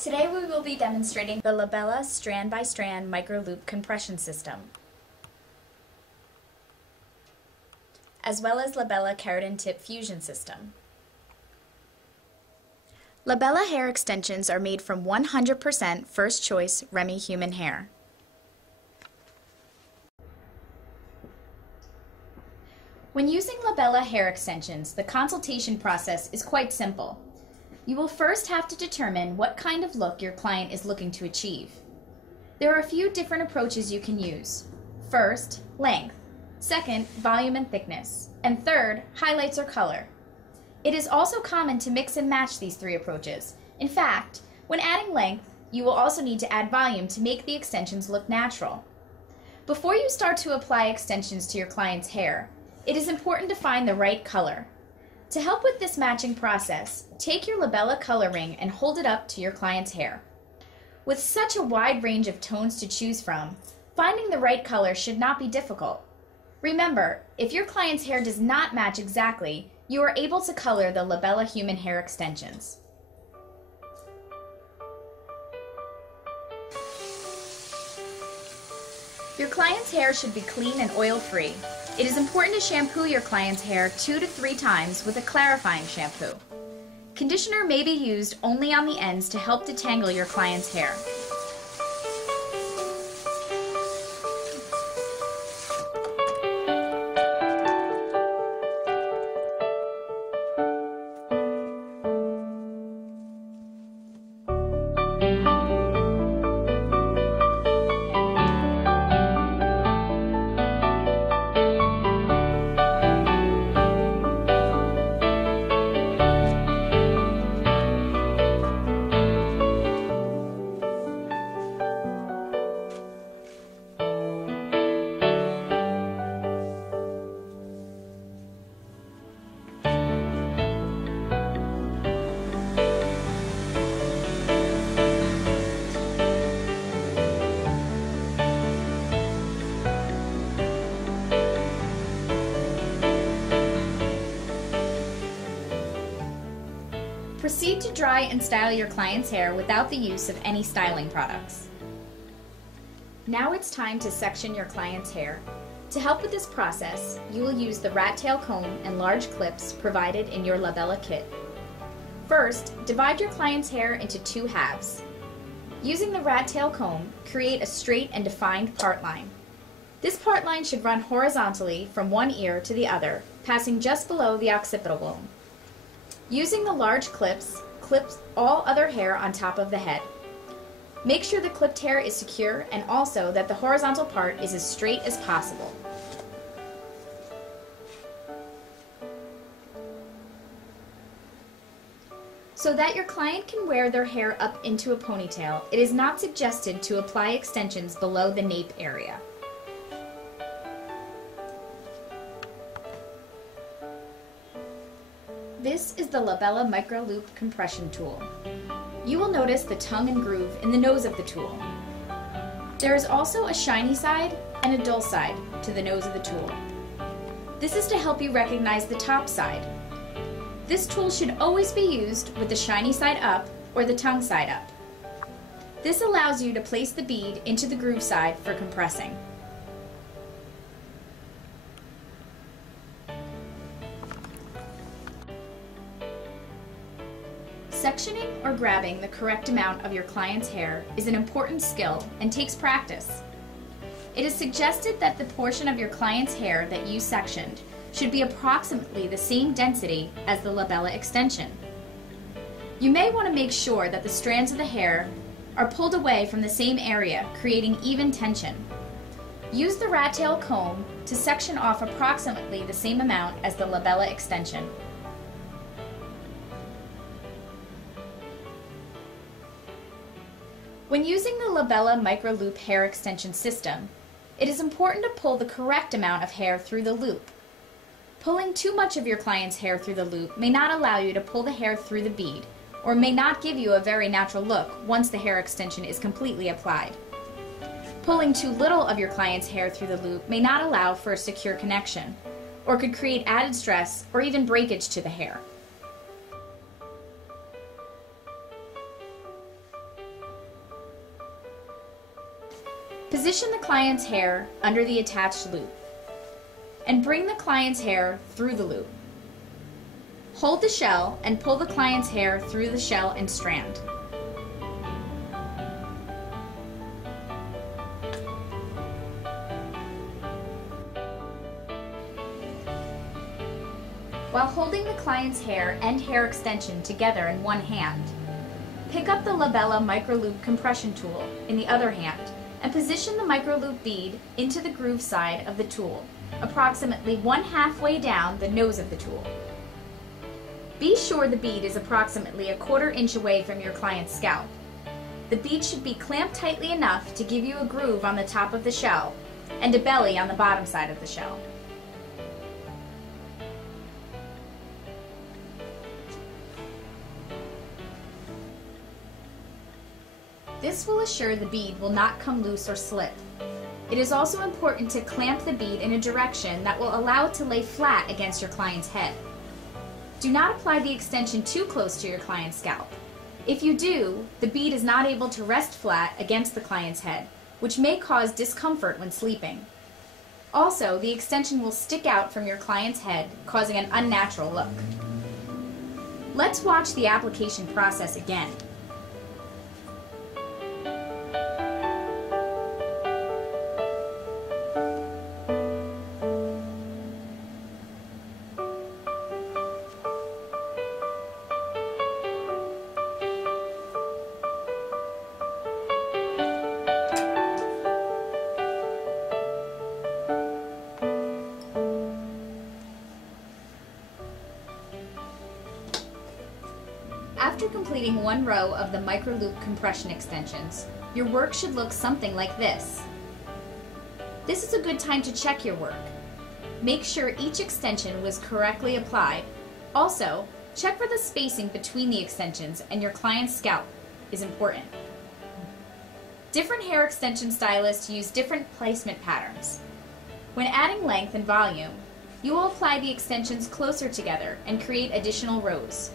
Today we will be demonstrating the LaBella strand-by-strand micro-loop compression system, as well as LaBella keratin tip fusion system. LaBella hair extensions are made from 100% first choice Remy human hair. When using LaBella hair extensions, the consultation process is quite simple. You will first have to determine what kind of look your client is looking to achieve. There are a few different approaches you can use. First, length. Second, volume and thickness. And third, highlights or color. It is also common to mix and match these three approaches. In fact, when adding length, you will also need to add volume to make the extensions look natural. Before you start to apply extensions to your client's hair, it is important to find the right color. To help with this matching process, take your LaBella color ring and hold it up to your client's hair. With such a wide range of tones to choose from, finding the right color should not be difficult. Remember, if your client's hair does not match exactly, you are able to color the LaBella human hair extensions. Your client's hair should be clean and oil-free. It is important to shampoo your client's hair 2 to 3 times with a clarifying shampoo. Conditioner may be used only on the ends to help detangle your client's hair. Proceed to dry and style your client's hair without the use of any styling products. Now it's time to section your client's hair. To help with this process, you will use the rat tail comb and large clips provided in your LaBella kit. First, divide your client's hair into 2 halves. Using the rat tail comb, create a straight and defined part line. This part line should run horizontally from one ear to the other, passing just below the occipital bone. Using the large clips, clip all other hair on top of the head. Make sure the clipped hair is secure and also that the horizontal part is as straight as possible. So that your client can wear their hair up into a ponytail, it is not suggested to apply extensions below the nape area. This is the LaBella Micro Loop Compression Tool. You will notice the tongue and groove in the nose of the tool. There is also a shiny side and a dull side to the nose of the tool. This is to help you recognize the top side. This tool should always be used with the shiny side up or the tongue side up. This allows you to place the bead into the groove side for compressing. Sectioning or grabbing the correct amount of your client's hair is an important skill and takes practice. It is suggested that the portion of your client's hair that you sectioned should be approximately the same density as the LaBella extension. You may want to make sure that the strands of the hair are pulled away from the same area, creating even tension. Use the rat tail comb to section off approximately the same amount as the LaBella extension. When using the LaBella Micro Loop hair extension system, it is important to pull the correct amount of hair through the loop. Pulling too much of your client's hair through the loop may not allow you to pull the hair through the bead, or may not give you a very natural look once the hair extension is completely applied. Pulling too little of your client's hair through the loop may not allow for a secure connection, or could create added stress or even breakage to the hair. Position the client's hair under the attached loop and bring the client's hair through the loop. Hold the shell and pull the client's hair through the shell and strand. While holding the client's hair and hair extension together in one hand, pick up the LaBella microloop compression tool in the other hand and position the microloop bead into the groove side of the tool, approximately 1/2 way down the nose of the tool. Be sure the bead is approximately 1/4 inch away from your client's scalp. The bead should be clamped tightly enough to give you a groove on the top of the shell and a belly on the bottom side of the shell. This will assure the bead will not come loose or slip. It is also important to clamp the bead in a direction that will allow it to lay flat against your client's head. Do not apply the extension too close to your client's scalp. If you do, the bead is not able to rest flat against the client's head, which may cause discomfort when sleeping. Also, the extension will stick out from your client's head, causing an unnatural look. Let's watch the application process again. After completing one row of the microloop compression extensions, your work should look something like this. This is a good time to check your work. Make sure each extension was correctly applied. Also, check for the spacing between the extensions and your client's scalp is important. Different hair extension stylists use different placement patterns. When adding length and volume, you will apply the extensions closer together and create additional rows.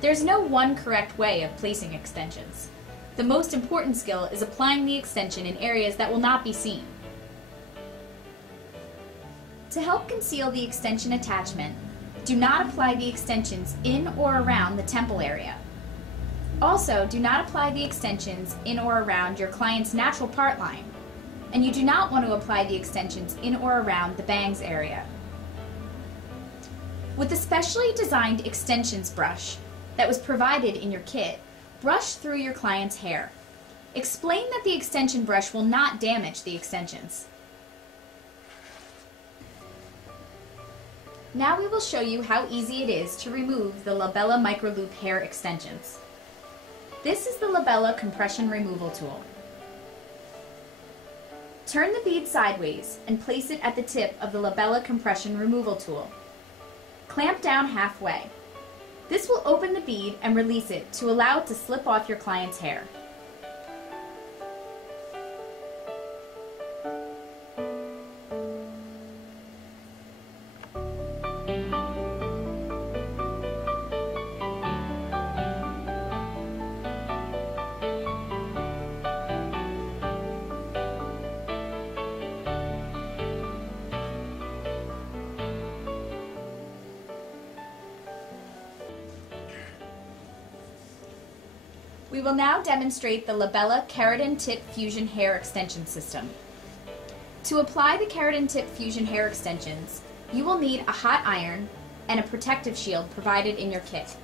There's no one correct way of placing extensions. The most important skill is applying the extension in areas that will not be seen. To help conceal the extension attachment, do not apply the extensions in or around the temple area. Also, do not apply the extensions in or around your client's natural part line, and you do not want to apply the extensions in or around the bangs area. With the specially designed extensions brush that was provided in your kit, brush through your client's hair. Explain that the extension brush will not damage the extensions. Now we will show you how easy it is to remove the LaBella microloop hair extensions. This is the LaBella compression removal tool. Turn the bead sideways and place it at the tip of the LaBella compression removal tool. Clamp down halfway. This will open the bead and release it to allow it to slip off your client's hair. We will now demonstrate the LaBella Keratin Tip Fusion Hair Extension System. To apply the Keratin Tip Fusion Hair Extensions, you will need a hot iron and a protective shield provided in your kit.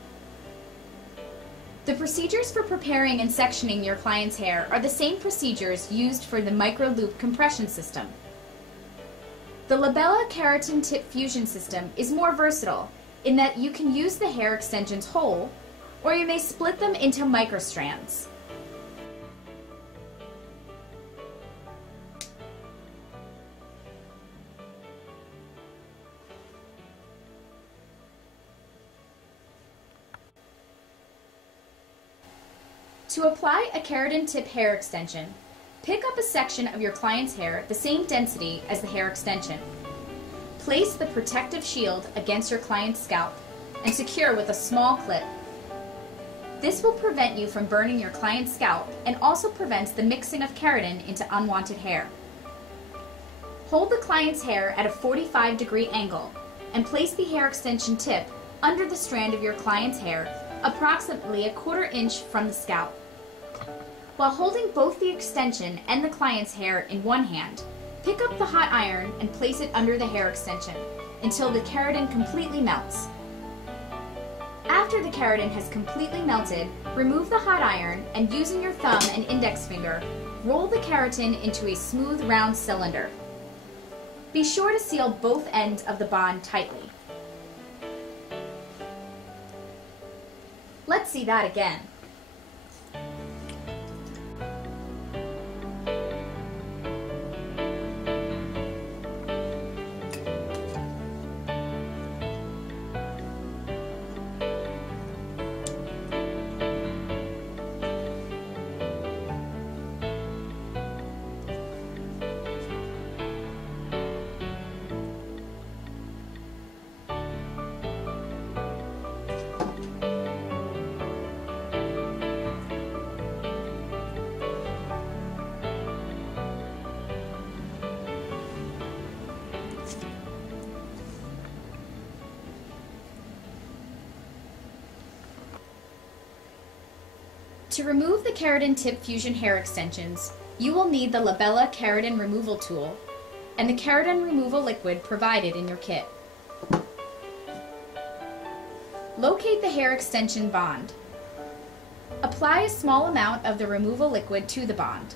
The procedures for preparing and sectioning your client's hair are the same procedures used for the micro loop compression system. The LaBella Keratin Tip Fusion System is more versatile in that you can use the hair extensions whole, or you may split them into microstrands. To apply a keratin tip hair extension, pick up a section of your client's hair the same density as the hair extension. Place the protective shield against your client's scalp and secure with a small clip. This will prevent you from burning your client's scalp and also prevents the mixing of keratin into unwanted hair. Hold the client's hair at a 45-degree angle and place the hair extension tip under the strand of your client's hair, approximately a quarter inch from the scalp. While holding both the extension and the client's hair in one hand, pick up the hot iron and place it under the hair extension until the keratin completely melts. After the keratin has completely melted, remove the hot iron and using your thumb and index finger, roll the keratin into a smooth round cylinder. Be sure to seal both ends of the bond tightly. Let's see that again. To remove the keratin tip fusion hair extensions, you will need the LaBella keratin removal tool and the keratin removal liquid provided in your kit. Locate the hair extension bond. Apply a small amount of the removal liquid to the bond.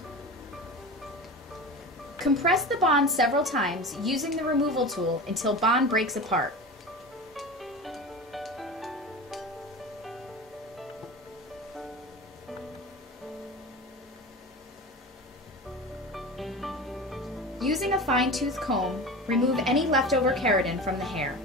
Compress the bond several times using the removal tool until bond breaks apart. Using a fine-tooth comb, remove any leftover keratin from the hair.